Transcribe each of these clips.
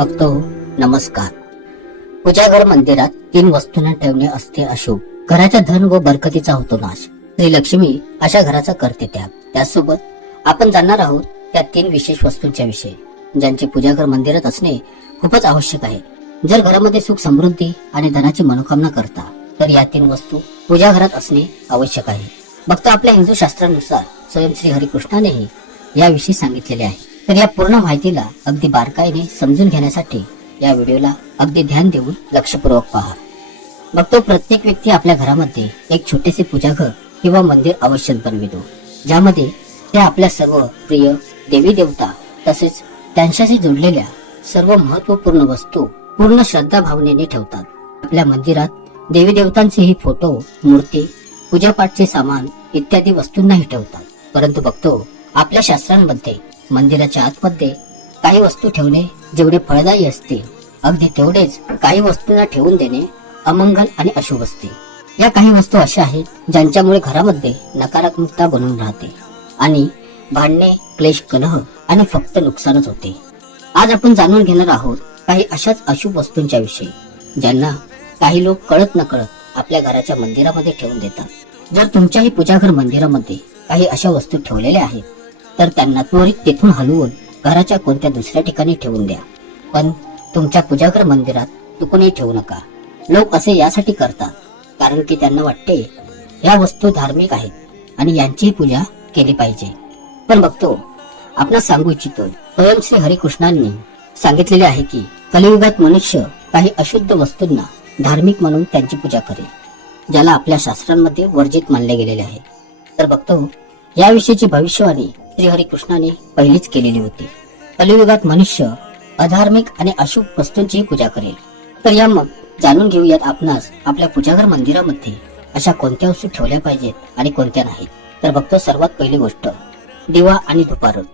भक्त हो नमस्कार पूजाघर मंदिरात तीन वस्तूंना ठेवणे असते अशुभ. घराच्या धन व बरकतीचा होतो नाश. श्री लक्ष्मी अशा घराचा करते त्याग. त्याचसोबत आपण जाणणार आहोत त्या तीन विशेष वस्तूंच्या विषयी. ज्यांचे पूजाघर मंदिरात असणे खूपच आवश्यक आहे. जर घरामध्ये सुख समृद्धी आणि धनाची मनोकामना करता तर या तीन वस्तू पूजाघरात असणे आवश्यक आहे. भक्त आपल्या हिंदू शास्त्रानुसार स्वयं श्री हरिकृष्णानेही याविषयी सांगितलेले आहे. तर या पूर्ण माहितीला अगदी बारकाईने समजून घेण्यासाठी या व्हिडिओला अगदी ध्यान देऊन लक्षपूर्वक पहा. बघतो प्रत्येक व्यक्ती आपल्या घरामध्ये एक छोटेसे पूजाघर किंवा मंदिर अवश्य बनवितो ज्यामध्ये ते आपल्या सर्व प्रिय देवी देवता तसेच त्यांच्याशी जोडलेल्या सर्व महत्त्वपूर्ण वस्तू पूर्ण श्रद्धा भावनेने ठेवतात. आपल्या मंदिरात देवी देवतांचेही फोटो मूर्ती पूजापाठचे सामान इत्यादी वस्तूंनाही ठेवतात. परंतु बघतो आपल्या शास्त्रांमध्ये मंदिराच्या आतमध्ये काही वस्तू ठेवणे जेवढे फळदायी असते अगदी तेवढेच काही वस्तूंना ठेवून देणे अमंगल आणि अशुभ असते. या काही वस्तू अशा आहेत ज्यांच्यामुळे घरामध्ये नकारात्मकता बनून राहते आणि भांडणे क्लेश कलह आणि फक्त नुकसानच होते. आज आपण जाणून घेणार आहोत काही अशाच अशुभ वस्तूंच्या विषयी ज्यांना काही लोक कळत न कळत आपल्या घराच्या मंदिरामध्ये ठेवून देतात. जर तुमच्याही पूजाघर मंदिरामध्ये काही अशा वस्तू ठेवलेल्या आहेत तर त्यांना त्वरित तेथून हलवून घराच्या कोणत्या दुसऱ्या ठिकाणी ठेवून द्या. पण तुमच्या पूजाघर मंदिरात चुकूनही ठेवू नका. लोक असे यासाठी करतात कारण की त्यांना वाटते या वस्तू धार्मिक आहेत आणि यांचीही पूजा केली पाहिजे. पण बघतो आपण सांगू इच्छितो स्वयं श्री हरिकृष्णांनी सांगितलेले आहे की कलियुगात मनुष्य काही अशुद्ध वस्तूंना धार्मिक म्हणून त्यांची पूजा करेल ज्याला आपल्या शास्त्रांमध्ये वर्जित मानले गेलेले आहे. तर बघतो याविषयीची भविष्यवाणी श्रीहरिकृष्णाने पहिलीच केलेली होती. कलियुगात मनुष्य अधार्मिक आणि अशुभ वस्तूंची पूजा करेल. तर या मग जाणून घेऊयात आपणास आपल्या पूजाघर मंदिरामध्ये अशा कोणत्या वस्तू ठेवल्या पाहिजेत आणि कोणत्या नाहीत. तर बघतो सर्वात पहिली गोष्ट दिवा आणि दुपारून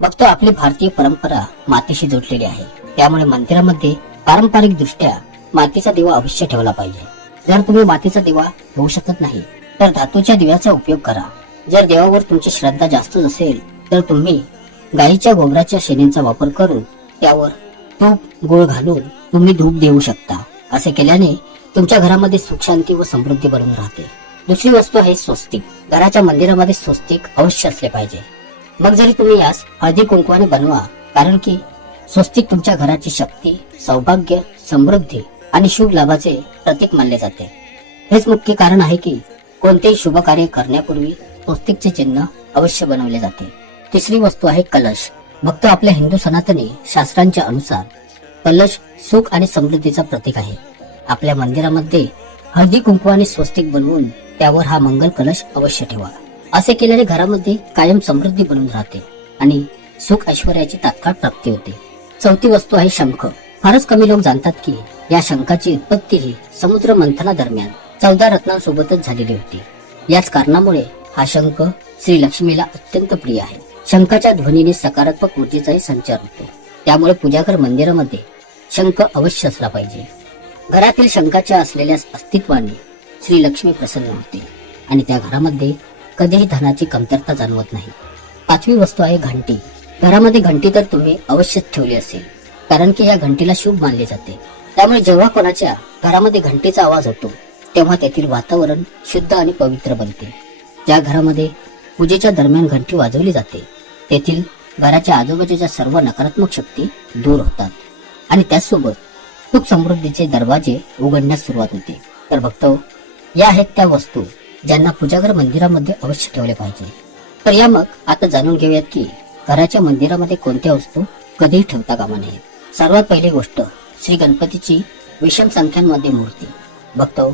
बघतो आपली भारतीय परंपरा मातीशी जोडलेली आहे. त्यामुळे मंदिरामध्ये पारंपरिक दृष्ट्या मातीचा दिवा अवश्य ठेवला पाहिजे. जर तुम्ही मातीचा दिवा ठेवू शकत नाही तर धातूच्या दिव्याचा उपयोग करा. जर देवावर तुमची श्रद्धा जास्तच असेल तर तुम्ही गाईच्या गोबराच्या शेणींचा वापर करून त्यावर तूप गुळ घालून तुम्ही धूप देऊ शकता. असे केल्याने तुमच्या घरामध्ये सुख शांती व समृद्धी बनून राहते. दुसरी वस्तू आहे स्वस्तिक. घराच्या मंदिरामध्ये स्वस्तिक अवश्य असले पाहिजे. मग जरी तुम्ही यास हळदी कुंकवाने बनवा कारण की स्वस्तिक तुमच्या घराची शक्ती सौभाग्य समृद्धी आणि शुभ लाभाचे प्रतीक मानले जाते. हेच मुख्य कारण आहे की कोणतेही शुभ कार्य करण्यापूर्वी स्वस्तिकचे चिन्ह अवश्य बनवले जाते. तिसरी वस्तू आहे कलश. भक्त आपल्या हिंदू सनातनी शास्त्रांच्या अनुसार कलश सुख आणि समृद्धीचा प्रतीक आहे. आपल्या मंदिरामध्ये हळदी कुंकवाने स्वस्तिक बनवून त्यावर हा मंगल कलश अवश्य ठेवा. असे केल्याने घरामध्ये कायम समृद्धी बनून राहते आणि सुख ऐश्वर्याची तात्काळ प्राप्ती होते. चौथी वस्तू आहे शंख. फारच कमी लोक जाणतात की या शंखाची उत्पत्ती ही समुद्र मंथना दरम्यान चौदा रत्नांसोबतच झालेली होती. याच कारणामुळे हा शंख श्री लक्ष्मीला अत्यंत प्रिय आहे. शंखाच्या ध्वनीने सकारात्मक ऊर्जेचाही संचार होतो. त्यामुळे पूजाघर मंदिरामध्ये शंख अवश्य असला पाहिजे. घरातील शंखाच्या असलेल्या अस्तित्वाने श्री लक्ष्मी प्रसन्न होते आणि त्या घरामध्ये कधीही धनाची कमतरता जाणवत नाही. पाचवी वस्तू आहे घंटी. घरामध्ये घंटी तर तुम्ही अवश्यच ठेवली असेल कारण की या घंटीला शुभ मानले जाते. त्यामुळे जेव्हा कोणाच्या घरामध्ये घंटीचा आवाज होतो तेव्हा तेथील वातावरण शुद्ध आणि पवित्र बनते. ज्या घरामध्ये पूजेच्या दरम्यान घंटी वाजवली जाते. तेथील घराच्या आजूबाजूच्या सर्व नकारात्मक शक्ती दूर होतात आणि त्याचसोबत सुख समृद्धीचे दरवाजे उघडण्यास सुरुवात होते. तर बघतो या आहेत त्या वस्तू ज्यांना पूजाघर मंदिरामध्ये अवश्य ठेवले पाहिजे. तर या मग आता जाणून घेऊयात की घराच्या मंदिरामध्ये कोणत्या वस्तू कधीही ठेवता कामा नये. सर्वात पहिली गोष्ट श्री गणपतीची विषम संख्यांमध्ये मूर्ती. बघतो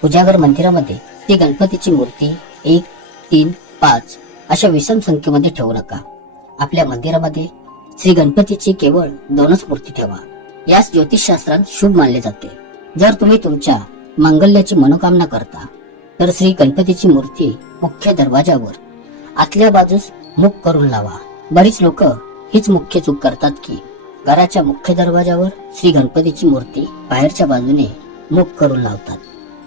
पूजाघर मंदिरामध्ये ती गणपतीची मूर्ती एक तीन पाच अशा विषम संख्येमध्ये ठेवू नका. आपल्या मंदिरामध्ये श्री गणपतीची केवळ दोनच मूर्ती ठेवा. यास ज्योतिषशास्त्रात शुभ मानले जाते. जर तुम्ही तुमच्या मांगल्याची मनोकामना करता तर श्री गणपतीची मूर्ती मुख्य दरवाजावर आतल्या बाजूस मुख करून लावा. बरीच लोक हीच मुख्य चूक करतात की घराच्या मुख्य दरवाजावर श्री गणपतीची मूर्ती बाहेरच्या बाजूने मुख करून लावतात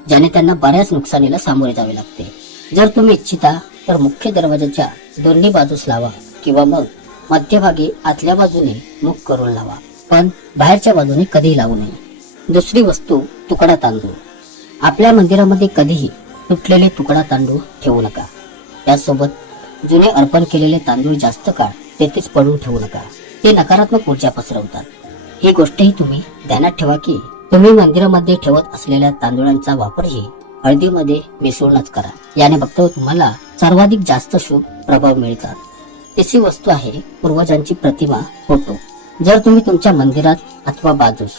ज्याने त्यांना बऱ्याच नुकसानीला सामोरे जावे लागते. जर तुम्ही इच्छिता तर मुख्य दरवाजाच्या दोन्ही बाजूस लावा किंवा मग मध्यभागी आतल्या बाजूने मुख करून लावा. पण बाहेरच्या बाजूने कधीही लावू नये. दुसरी वस्तू तुकडा तांदूळ. आपल्या मंदिरामध्ये कधीही तुटलेले तुकडा तांदूळ ठेवू नका. त्यासोबत जुने अर्पण केलेले तांदूळ जास्त काळ तेथेच पडून ठेवू नका. ते नकारात्मक ऊर्जा पसरवतात. ही गोष्टही तुम्ही ध्यानात ठेवा की तुम्ही मंदिरामध्ये ठेवत असलेल्या तांदूळांचा वापरही हळदीमध्ये मिसळूनच करा. याने फक्त तुम्हाला सर्वाधिक जास्त शुभ प्रभाव मिळतात. तिसरी वस्तू आहे पूर्वजांची प्रतिमा फोटो. जर तुम्ही तुमच्या मंदिरात अथवा बाजूस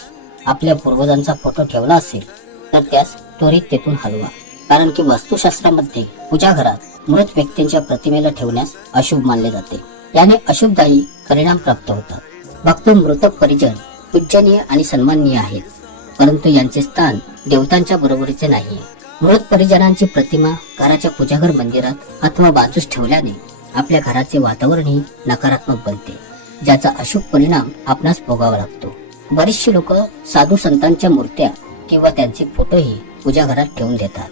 आपल्या पूर्वजांचा फोटो ठेवला असेल तर त्यास त्वरित तेथून हलवा. कारण की वास्तुशास्त्रामध्ये पूजा घरात मृत व्यक्तींच्या प्रतिमेला ठेवण्यास अशुभ मानले जाते. याने अशुभदायी परिणाम प्राप्त होतात. भक्त मृत परिजन पूजनीय आणि सन्माननीय आहेत परंतु यांचे स्थान देवतांच्या बरोबरीचे नाही मृत परिजनांची प्रतिमा घराच्या पूजाघर मंदिरात अथवा बाजूस ठेवल्याने आपल्या घराचे वातावरणही नकारात्मक बनते. ज्याचा अशुभ परिणाम आपणास भोगावा लागतो. बरीचशी लोक साधू संतांच्या मूर्त्या किंवा त्यांचे फोटोही पूजा घरात ठेवून देतात.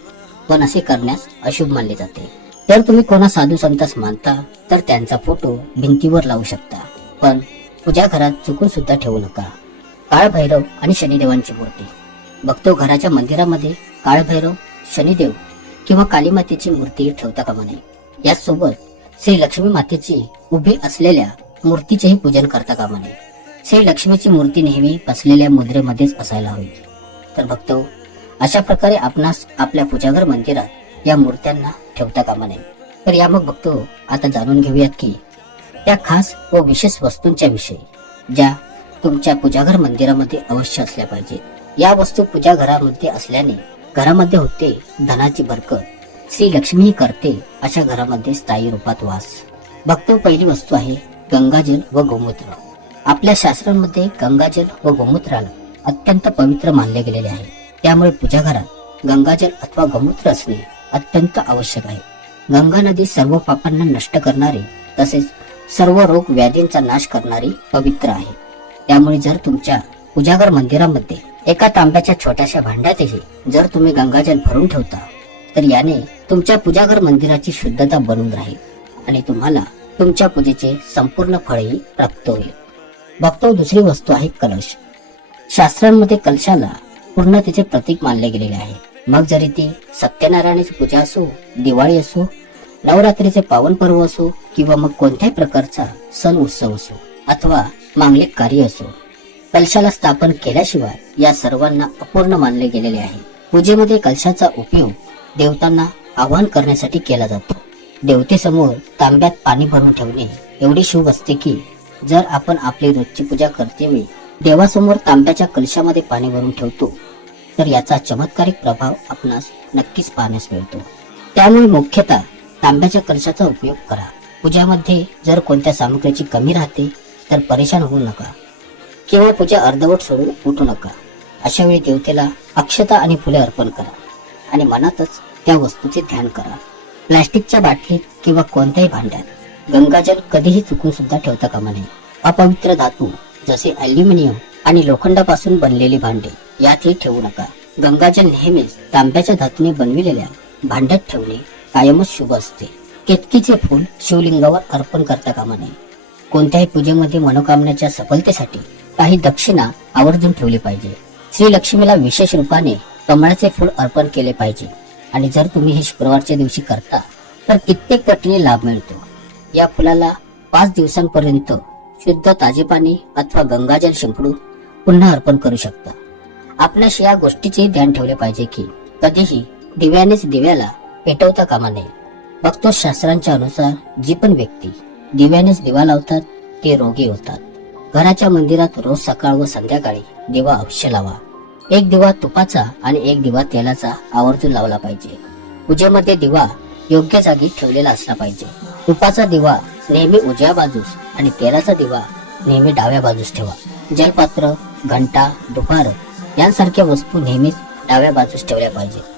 पण असे करण्यास अशुभ मानले जाते. जर तुम्ही कोणा साधू संतास मानता तर त्यांचा फोटो भिंतीवर लावू शकता. पण पूजा घरात चुकून सुद्धा ठेवू नका. काळभैरव आणि शनिदेवांची मूर्ती. बघतो घराच्या मंदिरामध्ये काळभैरव शनिदेव किंवा कालीमातेची मूर्ती ठेवता कामा नये. याचसोबत श्री लक्ष्मी मातेची उभी असलेल्या मूर्तीचेही पूजन करता कामा नये. श्री लक्ष्मीची मूर्ती नेहमी बसलेल्या मुद्रेमध्येच असायला हवी. तर बघतो अशा प्रकारे आपणास आपल्या पूजाघर मंदिरात या मूर्त्यांना ठेवता कामा नये. तर या मग बघतो आता जाणून घेऊयात की त्या खास व विशेष वस्तूंच्या विषयी ज्या तुमच्या पूजाघर मंदिरामध्ये अवश्य असल्या पाहिजेत. या वस्तू पूजाघरामध्ये असल्याने घरामध्ये होते धनाची बरकत. श्री लक्ष्मी करते अशा घरामध्ये स्थायी रूपात वास. भक्त पहिली वस्तू आहे गंगाजल व गोमूत्र. आपल्या शास्त्रांमध्ये गंगाजल व गोमूत्राला अत्यंत पवित्र मानले गेलेले आहे. त्यामुळे पूजा घरात गंगाजल अथवा गोमूत्र असणे अत्यंत आवश्यक आहे. गंगा नदी सर्व पापांना नष्ट करणारी तसेच सर्व रोग व्याधींचा नाश करणारी पवित्र आहे. त्यामुळे जर तुमच्या पूजागर मंदिरामध्ये एका तांब्याच्या छोट्याशा भांड्यातही जर तुम्ही गंगाजल भरून ठेवता तर याने तुमच्या पूजाघर मंदिराची शुद्धता बनून राहील आणि तुम्हाला तुमच्या पूजेचे संपूर्ण फळही प्राप्त होईल. बघतो दुसरी वस्तू आहे कलश. शास्त्रांमध्ये कलशाला पूर्णतेचे प्रतीक मानले गेलेले आहे. मग जरी ती सत्यनारायणाची पूजा असो दिवाळी असो नवरात्रीचे पावन पर्व असो किंवा मग कोणत्याही प्रकारचा सण उत्सव असो अथवा मांगलिक कार्य असो कलशाला स्थापन केल्याशिवाय या सर्वांना अपूर्ण मानले गेलेले आहे. पूजेमध्ये कलशाचा उपयोग देवतांना आवाहन करण्यासाठी केला जातो. देवतेसमोर तांब्यात पाणी भरून ठेवणे एवढी शुभ असते की जर आपण आपली रोजची पूजा करतेवेळी देवासमोर तांब्याच्या कलशामध्ये पाणी भरून ठेवतो तर याचा चमत्कारिक प्रभाव आपणास नक्कीच पाहण्यास मिळतो. त्यामुळे मुख्यतः तांब्याच्या कलशाचा उपयोग करा. पूजामध्ये जर कोणत्या सामग्रीची कमी राहते तर परेशान होऊ नका. केवळ पूजा अर्धवट सोडून उठू नका. अशा वेळी देवतेला अक्षता आणि फुले अर्पण करा आणि मनातच त्या वस्तूचे ध्यान करा. प्लास्टिकच्या बाटलीत किंवा कोणत्याही भांड्यात गंगाजल कधीही चुकून सुद्धा ठेवता कामा नये. अपवित्र धातू जसे अल्युमिनियम आणि लोखंडापासून बनलेली भांडे यातही ठेवू नका. गंगाजल नेहमीच तांब्याच्या धातूने बनविलेल्या भांड्यात ठेवणे कायमच शुभ असते. केतकीचे फूल शिवलिंगावर अर्पण करता कामा नये. कोणत्याही पूजेमध्ये मनोकामनेच्या सफलतेसाठी काही दक्षिणा आवर्जून ठेवली पाहिजे. श्री लक्ष्मीला विशेष रूपाने कमळाचे फूल अर्पण केले पाहिजे. आणि जर तुम्ही हे शुक्रवारच्या दिवशी करता तर कित्येक पटीने लाभ मिळतो. या फुलाला पाच दिवसांपर्यंत शुद्ध ताजे पाणी अथवा गंगाजल शिंपडून पुन्हा अर्पण करू शकता. आपल्याशी या गोष्टीचे ध्यान ठेवले पाहिजे की कधीही दिव्यानेच दिव्याला पेटवता कामा नये. बघतो शास्त्रांच्या अनुसार जी पण व्यक्ती दिव्यानेच दिवा लावतात ते रोगी होतात. घराच्या मंदिरात रोज सकाळ व संध्याकाळी दिवा अवश्य लावा. एक दिवा तुपाचा आणि एक दिवा तेलाचा आवर्जून लावला पाहिजे. पूजेमध्ये दिवा योग्य जागी ठेवलेला असला पाहिजे. तुपाचा दिवा नेहमी उजव्या बाजूस आणि तेलाचा दिवा नेहमी डाव्या बाजूस ठेवा. जलपात्र घंटा दुपार यांसारख्या वस्तू नेहमीच डाव्या बाजूस ठेवल्या पाहिजे.